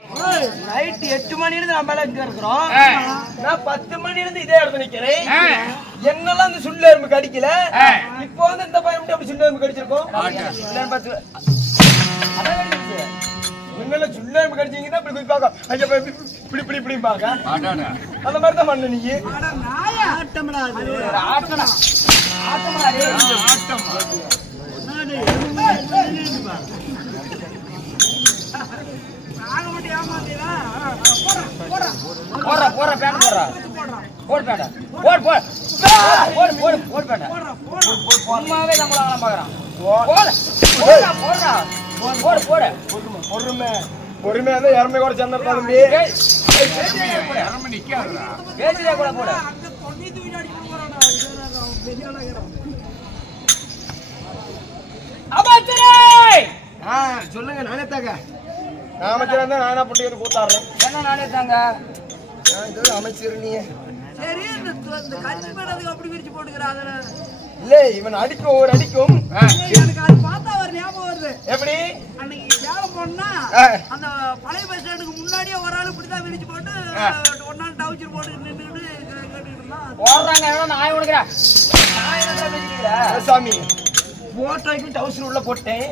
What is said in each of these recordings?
Night 8 மணிலிருந்து நம்ம இங்க இருக்கிறோம். நான் 10 மணிலிருந்து இதே இடத்துல நிக்கிறேன். என்னெல்லாம் அந்த சுள்ள எறும்பு கடிக்கல. இப்போ வந்து இந்த பையன் மட்டும் அப்படி சுள்ள எறும்பு கடிச்சிருக்கோம். என்னெல்லாம் சுள்ள எறும்பு கடிச்சீங்கன்னா இப்படி போய் பாக்க. ஐயா இப்படி இப்படி இப்படி பாக்க. அந்த மாதிரி தான் பண்ண நீ. ஆட்டம்டா அது. ஆட்டம்டா. ஆட்டம்டா அது. ஆட்டம். நானே போற போற பேன் போறா போடு பேன் போடு போடு போடு போடு போடு பேன் அம்மாவே நம்மள ஆள பாக்குறான் போடு போடா போடா போடு போடு பொறுமை பொறுமை அந்த யாருமே கூட சந்தர் தம்பி யாருமே நிக்காதடா பேசியா கூட போடு அங்க தொண்ணி தூக்கி அடிச்சு போறானே பெரியளகற அபாச்சரே சொல்லுங்க நானே தாங்க அமைச்சர் வந்து நானா புட்டிக்கு கூத்தாடுறேன் என்ன நானே தாங்க இது அமைச்சர் நீ சரி இந்த கட்சி பேரதுக்கு அப்படி விரிச்சு போட்டுக்கறாங்க இல்ல இவன் அடிக்கும் ஒரு அடிக்கும் எனக்கு அது பார்த்தா ஒரு ஞாபகம் வருது எப்படி அன்னைக்கு வேலை போனா அந்த பழைய பஸ் ஸ்டாண்டுக்கு முன்னாடியே ஒரு ஆளு இப்படி தான் விரிச்சு போட்டு ஒண்ணால டவுச்சர் போட்டு நின்னுட்டு கேட்டிட்டு இருந்தான் ஓடுறாங்க ஏதோ நாய் உனக்குறா நாய் என்னடா பேசிக்கிறா சாமி போட்டோக்கு டவுசர் உள்ள போட்டேன்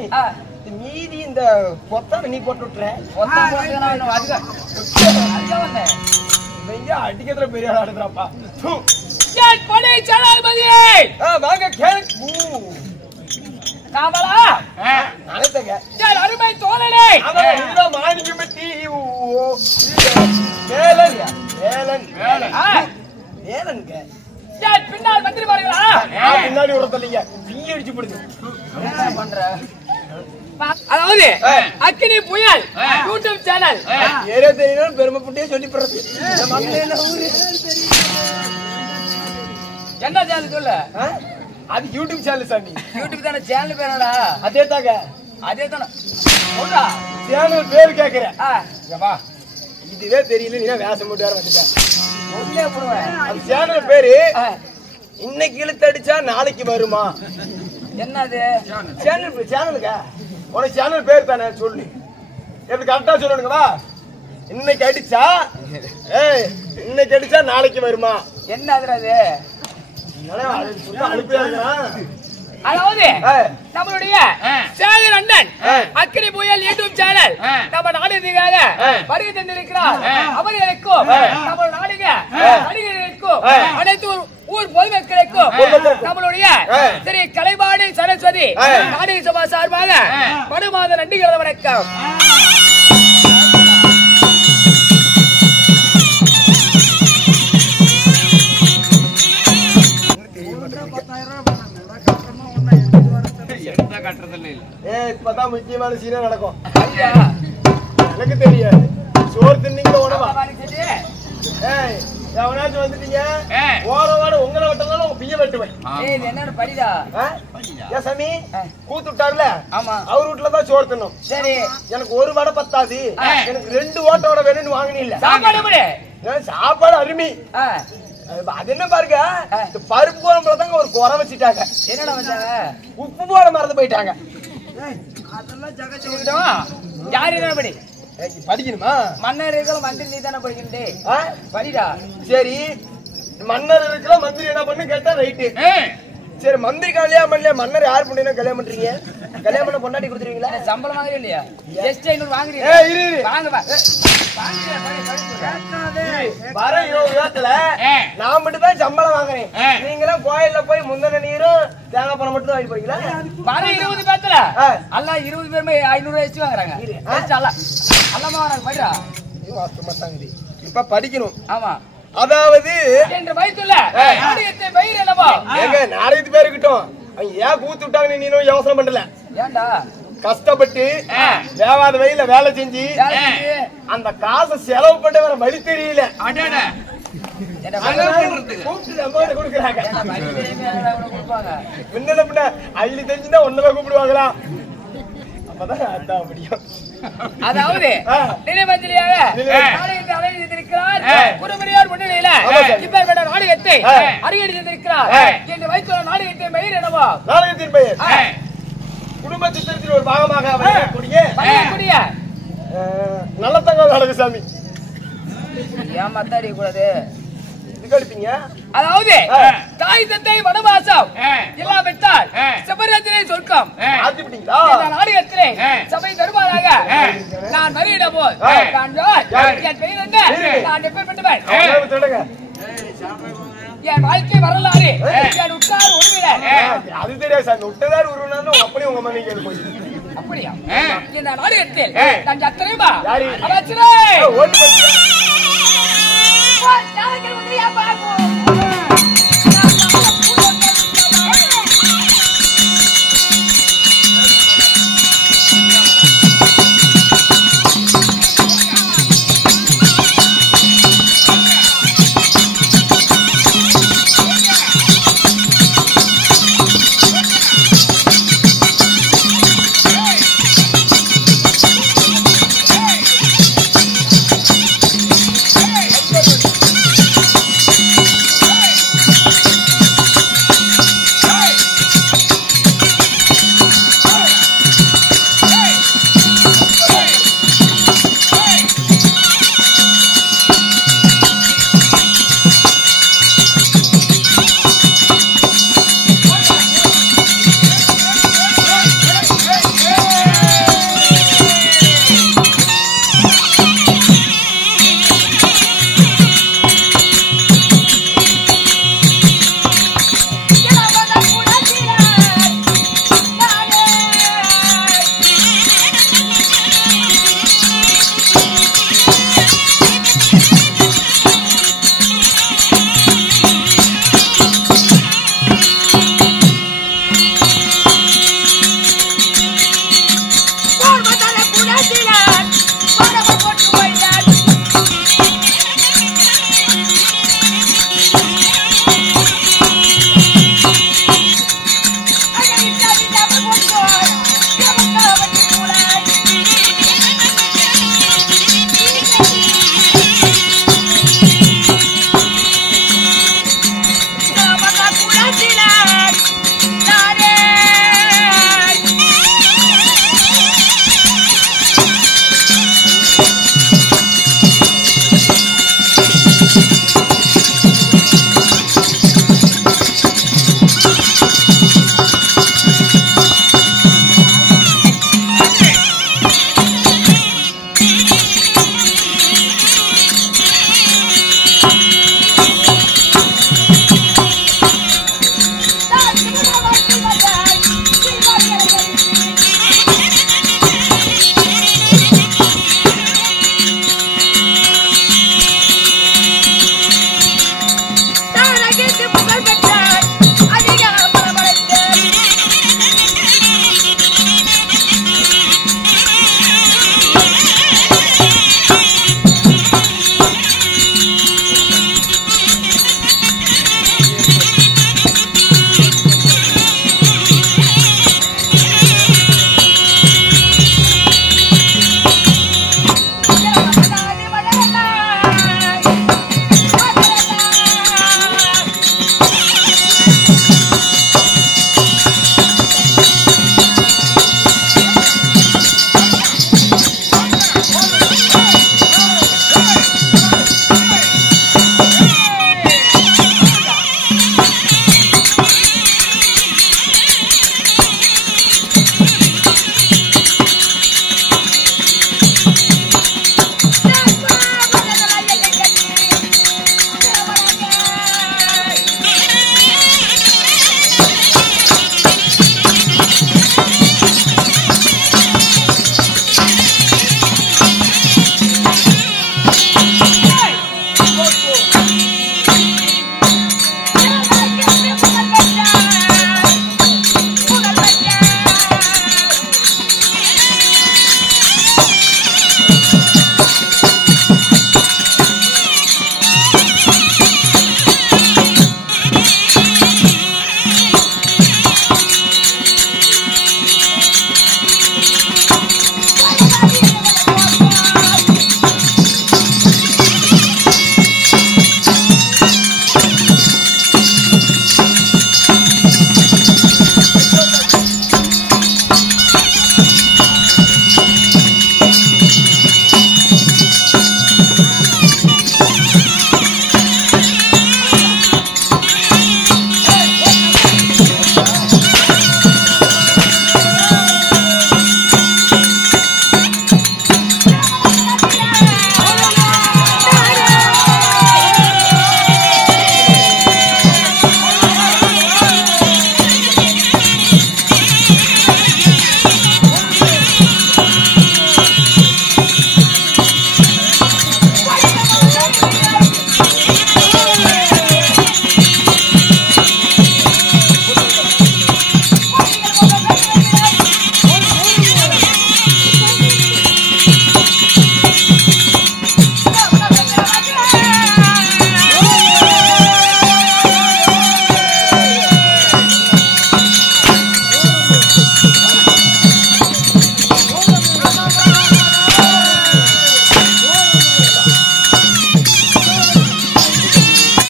மீதி இந்த பொத்தான நீ போட்டு விட்டுற பொத்தா போட்டுனா இன்னும் அதுக்கு வந்தேன் இங்க அடிக்கிறதுல பெரிய ஆளா எடுக்கறாப்பா ஜெய் படை ஜனாதிபதி வாங்க கேளு காவலா நாளைக்கு ஜெய் அருமை தோழனே அவன் இந்த மாணிக்கமட்டி வேலன் வேலன் வேலன்ங்க ஜெய் பின்னால் மந்திரி பாருங்களா பின்னாடி உரத்தல்லைங்க தீ அடிச்சு போடுது என்ன பண்ற அதாவது அக்கினி புயல் யூடியூப் சேனல் ஏரே தெரியணும் பெருமைப்பட்டே சொல்லி போறது என்ன சேனல் சொல்லு அது யூடியூப் சேனல் சாமி யூடியூப் தானே சேனல் பேரடா அதே தாங்க அதே தானே சொல்றா சேனல் பேர் கேக்குறேன் வா இதுவே தெரியல நீ வேஷம் போட்டு வேற வந்துட்ட ஒண்ணே போடுவேன் அது சேனல் பேரு இன்னைக்கு இழுத்தடிச்சா நாளைக்கு வருமா என்னது சேனல் சேனலுக்கா உனக்கு சேனல் பேர் தானே சொல்லு எப்படி கரெக்டா சொல்லணுங்க வா இன்னைக்கு அடிச்சா இன்னைக்கு அடிச்சா நாளைக்கு வருமா என்ன அது அதாவது நம்மளுடைய சேகர் அண்ணன் அக்கினி புயல் யூடியூப் சேனல் நம்ம நாடுக்காக வருகை தந்திருக்கிறார் அவர்களுக்கும் நம்ம நடிகர்களுக்கும் அனைத்து ஊர் பொதுமக்களுக்கும் நம்மளுடைய திரு கலைவாணி சரஸ்வதி நாடக சபா சார்பாக மனமார்ந்த நன்றிகள் வணக்கம் இப்பதான் முக்கியமான சீனா நடக்கும் எனக்கு தெரியாது சோறு தின்னீங்க உணவா எவனாச்சும் வந்துட்டீங்க ஓரவாட உங்களை வெட்டனாலும் உங்க பிய வெட்டுவேன் என்ன படிடா ஏன் சாமி கூத்து விட்டாருல ஆமா அவர் வீட்டுலதான் சோறு தின்னும் சரி எனக்கு ஒரு வடை பத்தாது எனக்கு 2 ஓட்டோட வேணும்னு வாங்கினீங்க சாப்பாடு அருமை அது என்ன பாருங்க பருப்பு குழம்புலதாங்க ஒரு குறை வச்சுட்டாங்க என்னடா வச்சாங்க உப்பு போட மறந்து போயிட்டாங்க அதெல்லாம் ஜகஜோகிட்டோம் யாரு படி படிக்கணுமா மன்னர் இருக்கலாம் மந்திரி நீ தானே படிக்கணுண்டே படிடா சரி மன்னர் இருக்கலாம் மந்திரி என்ன பண்ணு கேட்டா ரைட்டு சரி மந்திரி கல்யாணம் பண்ணல மன்னர் யார் பண்ணீங்க கல்யாணம் பண்றீங்க கல்யாணம் பண்ண பொண்டாட்டி கொடுத்துருவீங்களா சம்பளம் வாங்குறீங்க இல்லையா ஜஸ்ட் 500 வாங்குறீங்க வாங்க வா வர 20 வருஷத்துல நான் மட்டும் தான் சம்பளம் வாங்குறேன் நீங்களும் கோயில்ல போய் முந்தன நீரும் தேங்காய் பணம் மட்டும் தான் வாங்கி போறீங்களா வர 20 பேர்த்துல எல்லாம் 20 பேருமே 500 வச்சு வாங்குறாங்க அல்லமா நான் படிடா இப்ப படிக்கணும் ஆமா அதாவது என்ற வயசுல நாடகத்தை பயிர் என்னவா ஏங்க நாடகத்து பேர் இருக்கட்டும் ஏன் கூத்து விட்டாங்க நீ யோசனை பண்ணல ஏன்டா கஷ்டப்பட்டு வேவாத வயல வேலை செஞ்சு அந்த காசை செலவு பண்ண வர வழி தெரியல அள்ளி தெரிஞ்சுன்னா ஒன்னதான் கூப்பிடுவாங்களா அதாவது நினைவஞ்சலியாக நாடகத்தை அலைந்திருக்கிறார் குருமணியார் முன்னிலையில இப்பேற்பட்ட நாடகத்தை அரங்கேற்றிருக்கிறார் என்று வைத்துள்ள நாடகத்தின் பெயர் என்னவோ நாடகத்தின் பெயர் குடும்ப சித்திரத்தின் ஒரு பாகமாக கூடிய நல்லத்தங்க நடக்கு சாமி. ஏன் மத்தாடி கூடாது அடிப்பீங்க? அதாவது தாய் தந்தை வனவாசம் எல்லாம் விட்டால் சிவராத்திரி சொர்க்கம் ஆத்திட்டீங்களா? இந்த நாடகத்திலே சபை தருமாறாக நான் மறியிட போல் என் பெயர் என்ன, நான் எப்பேற்பட்டவன், என் வாழ்க்கை வரலாறு, என் உற்றார் உறவினர். அது தெரியாது சாமி. உட்டதார் உருவனாலும் அப்படியே உங்க மனைவி கேள்வி போய் அப்படியா? இந்த நாடகத்தில் நான் சத்திரமா யாரு? அமைச்சரே ஓட்டு